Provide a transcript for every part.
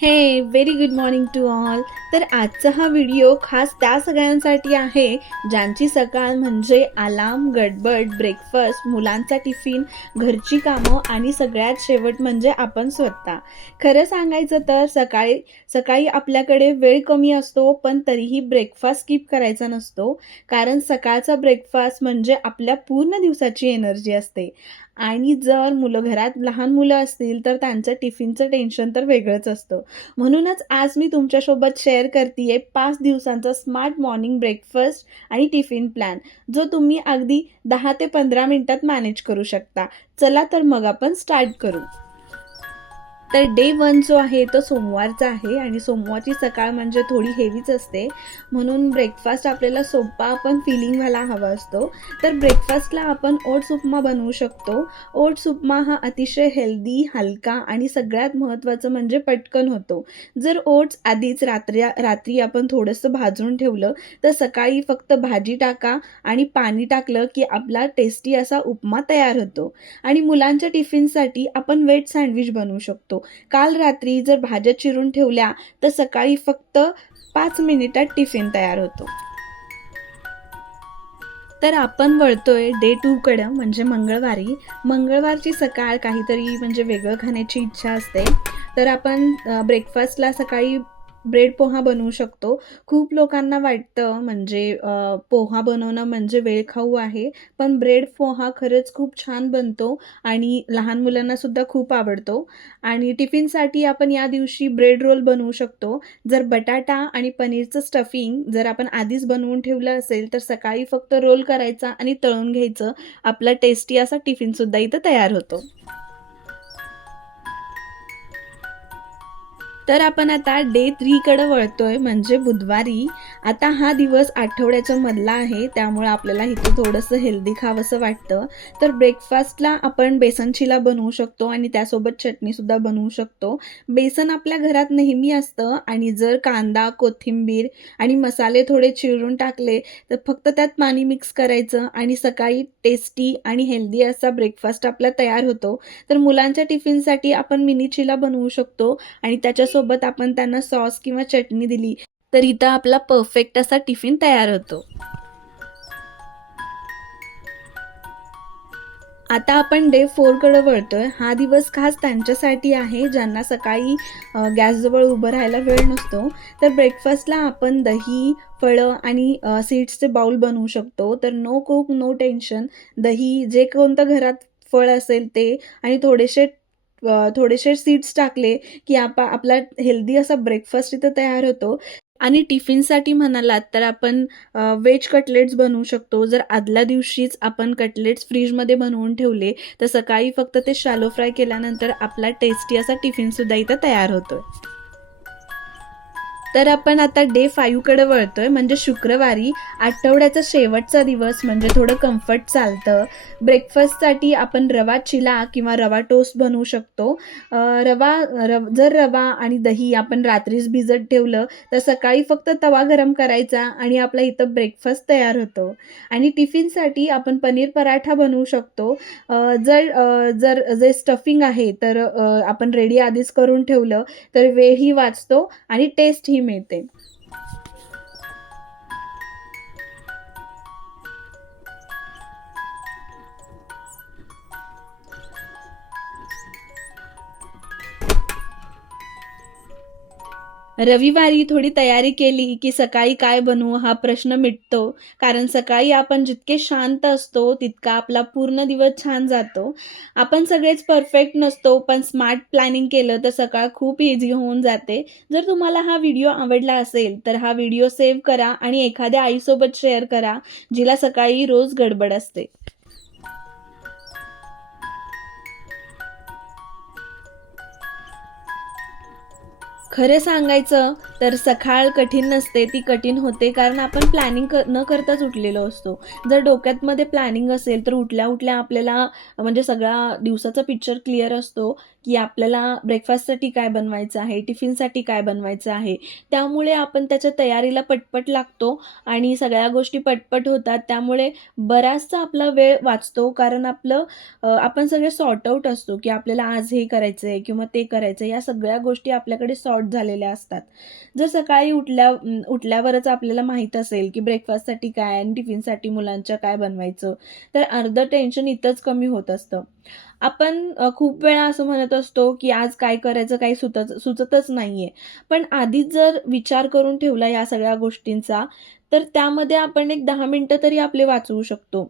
हे very good morning to all. तर आजचा हा व्हिडिओ खास त्या सगळ्यांसाठी आहे ज्यांची सकाळ म्हणजे अलार्म, गडबड, ब्रेकफास्ट, मुलांचा टिफिन, घरची कामं आणि सगळ्यात शेवट म्हणजे आपण स्वतः. खरं सांगायचं तर सकाळी सकाळी आपल्याकडे वेळ कमी असतो, पण तरीही ब्रेकफास्ट स्किप करायचा नसतो. कारण सकाळचा ब्रेकफास्ट म्हणजे आपल्या पूर्ण दिवसाची एनर्जी असते. आणि जर घरात लहान मुलं असतील तर त्यांचं टिफिनचं टेन्शन तर वेगळंच असतं. म्हणूनच आज मी तुमच्यासोबत शेअर करतीये 5 दिवसांचा स्मार्ट मॉर्निंग ब्रेकफास्ट आणि टिफिन प्लॅन, जो तुम्ही अगदी 10 ते 15 मिनिटात मॅनेज करू शकता. चला तर मग आपण स्टार्ट करू. तर डे 1 जो आहे तो सोमवारचा आहे आणि सोमवारची सकाळ म्हणजे थोडी हेवीच असते. म्हणून ब्रेकफास्ट आपल्याला सोपा पण फिलिंगवाला हवा असतो. तर ब्रेकफास्टला आपण ओट्स उपमा बनवू शकतो. ओट्स उपमा हा अतिशय हेल्दी, हलका आणि सगळ्यात महत्त्वाचं म्हणजे पटकन होतो. जर ओट्स आधीच रात्री आपण थोडंसं भाजून ठेवलं तर सकाळी फक्त भाजी टाका आणि पाणी टाकलं की आपला टेस्टी असा उपमा तयार होतो. आणि मुलांच्या टिफिनसाठी आपण वेज सँडविच बनवू शकतो. काल रात्री जर भाज्या चिरून ठेवल्या तर सकाळी फक्त 5 मिनिटात टिफिन तयार होतो. तर आपण वळतोय डे 2 कडं म्हणजे मंगळवारी. मंगळवारची सकाळ काहीतरी म्हणजे वेगळं खाण्याची इच्छा असते. तर आपण ब्रेकफास्टला सकाळी ब्रेड पोहा बनवू शकतो. खूप लोकांना वाटतं म्हणजे पोहा बनवणं म्हणजे वेळखाऊ आहे. पण ब्रेड पोहा खरंच खूप छान बनतो आणि लहान मुलांनासुद्धा खूप आवडतो. आणि टिफिनसाठी आपण या दिवशी ब्रेड रोल बनवू शकतो. जर बटाटा आणि पनीरचं स्टफिंग जर आपण आधीच बनवून ठेवलं असेल तर सकाळी फक्त रोल करायचा आणि तळून घ्यायचं. आपला टेस्टी असा टिफिनसुद्धा इथं तयार होतो. तर आपण आता डे 3 कडे वळतोय म्हणजे बुधवारी. आता हा दिवस आठवड्याच्या मधला आहे, त्यामुळे आपल्याला इथं थोडंसं हेल्दी खावंसं वाटतं. तर ब्रेकफास्टला आपण बेसन चिला बनवू शकतो आणि त्यासोबत चटणीसुद्धा बनवू शकतो. बेसन आपल्या घरात नेहमी असतं आणि जर कांदा, कोथिंबीर आणि मसाले थोडे चिरून टाकले तर फक्त त्यात पाणी मिक्स करायचं आणि सकाळी टेस्टी आणि हेल्दी असा ब्रेकफास्ट आपला तयार होतो. तर मुलांच्या टिफिनसाठी आपण मिनी चिला बनवू शकतो आणि त्याच्यासोबत आपण त्यांना सॉस किंवा चटणी दिली तर इथं आपला परफेक्ट असा टिफिन तयार होतो. आता आपण डे 4 कडे वळतोय. हा दिवस खास त्यांच्यासाठी आहे ज्यांना सकाळी गॅसजवळ उभं राहायला वेळ नसतो. तर ब्रेकफास्टला आपण दही, फळं आणि सीड्सचे बाउल बनवू शकतो. तर नो कुक, नो टेन्शन. दही, जे कोणतं घरात फळ असेल ते आणि थोडेसे सीड्स टाकले की आपला हेल्दी असा ब्रेकफास्ट इथं तयार होतो. आणि टिफिनसाठी म्हणालात तर आपण व्हेज कटलेट्स बनवू शकतो. जर आदल्या दिवशीच आपण कटलेट्स फ्रीजमध्ये बनवून ठेवले तर सकाळी फक्त ते शॅलो फ्राय केल्यानंतर आपला टेस्टी असा टिफिनसुद्धा इथं तयार होतोय. तर आपण आता डे 5 कडे वळतोय म्हणजे शुक्रवारी. आठवड्याचा शेवटचा दिवस म्हणजे थोडं कम्फर्ट चालतं. ब्रेकफास्टसाठी आपण रवा चिला किंवा रवा टोस्ट बनवू शकतो. अ, जर रवा आणि दही आपण रात्रीच भिजत ठेवलं तर सकाळी फक्त तवा गरम करायचा आणि आपला इथं ब्रेकफास्ट तयार होतो. आणि टिफिनसाठी आपण पनीर पराठा बनवू शकतो. जर जे स्टफिंग आहे तर आपण रेडी आधीच करून ठेवलं तर वेळही वाचतो आणि टेस्टही मिळते. रविवारी थोडी तयारी केली की सकाळी काय बनवू हा प्रश्न मिटतो. कारण सकाळी आपण जितके शांत असतो तितका आपला पूर्ण दिवस छान जातो. आपण सगळेच परफेक्ट नसतो, पण स्मार्ट प्लॅनिंग केलं तर सकाळ खूप इझी होऊन जाते. जर तुम्हाला हा व्हिडिओ आवडला असेल तर हा व्हिडिओ सेव्ह करा आणि एखाद्या आईसोबत शेअर करा जिला सकाळी रोज गडबड असते. खरं सांगायचं तर सकाळ कठीण नसते, ती कठीण होते कारण आपण प्लॅनिंग न करताच उठलेलो असतो. जर डोक्यात मध्ये प्लॅनिंग असेल तर उठल्या उठल्या आपल्याला म्हणजे सगळा दिवसाचा पिक्चर क्लिअर असतो की आपल्याला ब्रेकफास्टसाठी काय बनवायचं आहे, टिफिनसाठी काय बनवायचं आहे. त्यामुळे आपण त्याच्या तयारीला पटपट लागतो आणि सगळ्या गोष्टी पटपट होतात. त्यामुळे बराचसा आपला वेळ वाचतो कारण आपण सगळे सॉर्ट आउट असतो की आपल्याला आज हे करायचं आहे किंवा ते करायचं आहे. या सगळ्या गोष्टी आपल्याकडे सॉर्ट झालेल्या असतात. जर सकाळी उठल्यावरच आपल्याला माहीत असेल की ब्रेकफास्टसाठी काय आणि टिफिनसाठी मुलांच्या काय बनवायचं, तर अर्धं टेन्शन इथंच कमी होत असतं. आपण खूप वेळा असं म्हणत असतो की आज काय करायचं काही सुचतच नाहीये. पण आधीच जर विचार करून ठेवला या सगळ्या गोष्टींचा, तर त्यामध्ये आपण एक 10 मिनिटं तरी आपले वाचवू शकतो.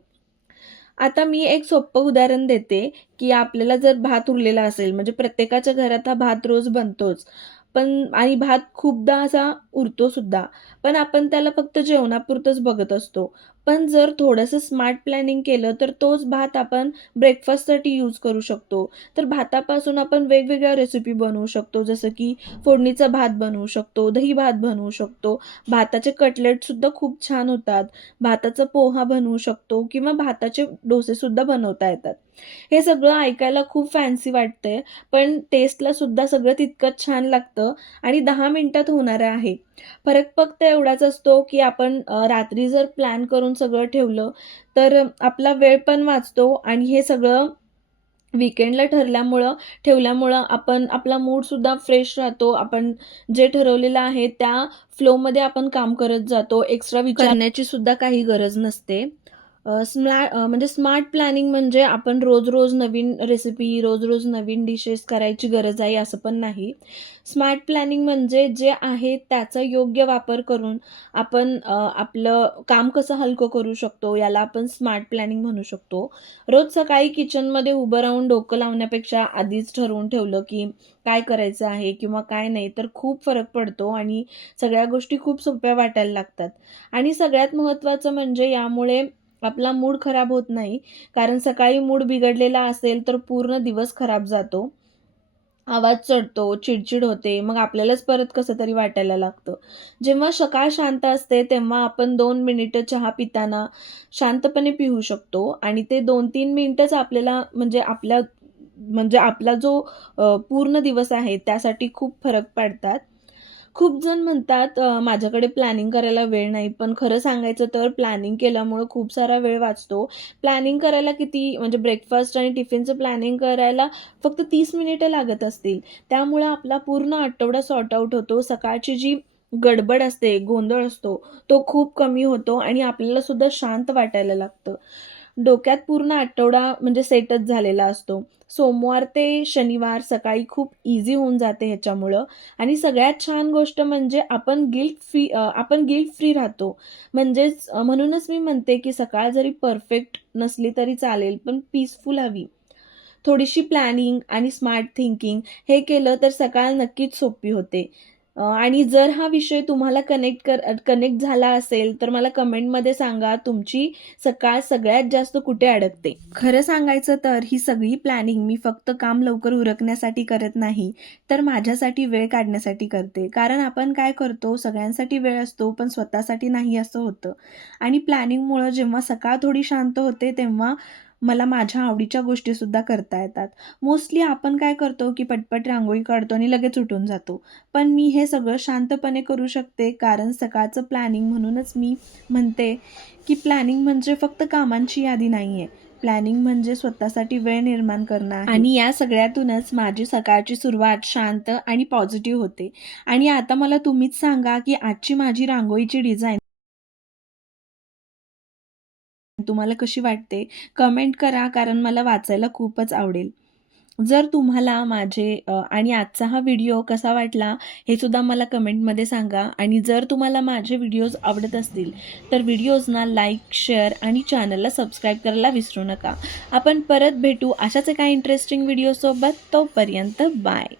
आता मी एक सोपं उदाहरण देते, की आपल्याला जर भात उरलेला असेल, म्हणजे प्रत्येकाच्या घरात हा भात रोज बनतोच. आणि भात खूपदा असा उरतो सुद्धा. पण आपण त्याला फक्त जेवणापुरतंच बघत असतो. पण जर थोडंसं स्मार्ट प्लॅनिंग केलं, तर तोच भात आपण ब्रेकफास्टसाठी यूज करू शकतो. तर भातापासून आपण वेगवेगळ्या रेसिपी बनवू शकतो. जसं की फोडणीचा भात बनवू शकतो, दही भात बनवू शकतो. भाताचे कटलेटसुद्धा खूप छान होतात. भाताचा पोहा बनवू शकतो किंवा भाताचे डोसेसुद्धा बनवता येतात. हे सगळं ऐकायला खूप फॅन्सी वाटतंय, पण टेस्टला सुद्धा सगळं तितकंच छान लागतं आणि 10 मिनिटात होणारं आहे. फरक फक्त एवढाच असतो, की आपण रात्री जर प्लॅन करून सगळं ठेवलं, तर आपला वेळ पण वाचतो आणि हे सगळं वीकेंडला ठेवल्यामुळं आपण आपला मूडसुद्धा फ्रेश राहतो. आपण जे ठरवलेलं आहे त्या फ्लोमध्ये आपण काम करत जातो. एक्स्ट्रा विचार करण्याची सुद्धा काही गरज नसते. म्हणजे स्मार्ट प्लॅनिंग म्हणजे आपण रोज-रोज नवीन रेसिपी, रोज-रोज नवीन डिशेस करायची गरज आहे असं पण नाही. स्मार्ट प्लॅनिंग म्हणजे जे आहे त्याचा योग्य वापर करून आपण आपलं काम कसं हलकं करू शकतो, याला आपण स्मार्ट प्लॅनिंग म्हणू शकतो. रोज सकाळी किचनमध्ये उभं राहून डोकं लावण्यापेक्षा आधीच ठरवून ठेवलं, की काय करायचं आहे किंवा काय नाही, तर खूप फरक पडतो आणि सगळ्या गोष्टी खूप सोप्या वाटायला लागतात. आणि सगळ्यात महत्त्वाचं म्हणजे यामुळे आपला मूड खराब होत नाही. कारण सकाळी मूड बिघडलेला असेल तर पूर्ण दिवस खराब जातो. आवाज चढतो, चिडचिड होते, मग आपल्यालाच परत कसं तरी वाटायला लागतं. जेव्हा सकाळ शांत असते तेव्हा आपण 2 मिनिटं चहा पिताना शांतपणे पिऊ शकतो आणि ते 2-3 मिनिटच आपल्याला म्हणजे आपला जो पूर्ण दिवस आहे त्यासाठी खूप फरक पडतात. खूप जण म्हणतात माझ्याकडे प्लॅनिंग करायला वेळ नाही. पण खरं सांगायचं तर प्लॅनिंग केल्यामुळं खूप सारा वेळ वाचतो. प्लॅनिंग करायला किती म्हणजे ब्रेकफास्ट आणि टिफिनचं प्लॅनिंग करायला फक्त 30 मिनिटं लागत असतील. त्यामुळं आपला पूर्ण आठवडा सॉर्ट आउट होतो. सकाळची जी गडबड असते, गोंधळ असतो, तो खूप कमी होतो आणि आपल्याला सुद्धा शांत वाटायला लागतं. डोक्यात पूर्ण आठवडा म्हणजे सेटच झालेला असतो. सोमवार ते शनिवार सकाळी खूप ईझी होऊन जाते ह्याच्यामुळं आणि सगळ्यात छान गोष्ट म्हणजे आपण गिल्ट फ्री राहतो. म्हणूनच मी म्हणते, की सकाळ जरी परफेक्ट नसली तरी चालेल, पण पीसफुल हवी. थोडीशी प्लॅनिंग आणि स्मार्ट थिंकिंग हे केलं तर सकाळ नक्कीच सोपी होते. आणि जर हा विषय तुम्हाला कनेक्ट झाला असेल, तर मला कमेंटमध्ये सांगा तुमची सकाळ सगळ्यात जास्त कुठे अडकते. खरं सांगायचं तर ही सगळी प्लॅनिंग मी फक्त काम लवकर उरकण्यासाठी करत नाही, तर माझ्यासाठी वेळ काढण्यासाठी करते. कारण आपण काय करतो, सगळ्यांसाठी वेळ असतो, पण स्वतःसाठी नाही असं होतं. आणि प्लॅनिंगमुळं जेव्हा सकाळ थोडी शांत होते, तेव्हा मला माझ्या आवडीच्या गोष्टीसुद्धा करता येतात. मोस्टली आपण काय करतो, की पटपट रांगोळी काढतो आणि लगेच उठून जातो. पण मी हे सगळं शांतपणे करू शकते कारण सकाळचं प्लॅनिंग म्हणूनच मी म्हणते, की प्लॅनिंग म्हणजे फक्त कामांची यादी नाहीये. प्लॅनिंग म्हणजे स्वतःसाठी वेळ निर्माण करणं आहे. आणि या सगळ्यातूनच माझी सकाळची सुरुवात शांत आणि पॉझिटिव्ह होते. आणि आता मला तुम्हीच सांगा, की आजची माझी रांगोळीची डिझाइन तुम्हाला कशी वाटते? कमेंट करा कारण मला वाचायला खूपच आवडेल. जर तुम्हाला आणि आजचा हा व्हिडिओ कसा वाटला हे सुद्धा मला कमेंटमध्ये सांगा आणि जर तुम्हाला माझे व्हिडिओज आवडत असतील तर व्हिडिओजना लाईक, शेअर आणि चॅनलला सबस्क्राईब करायला विसरू नका. आपण परत भेटू अशाच एका इंटरेस्टिंग व्हिडिओसोबत. तोपर्यंत बाय.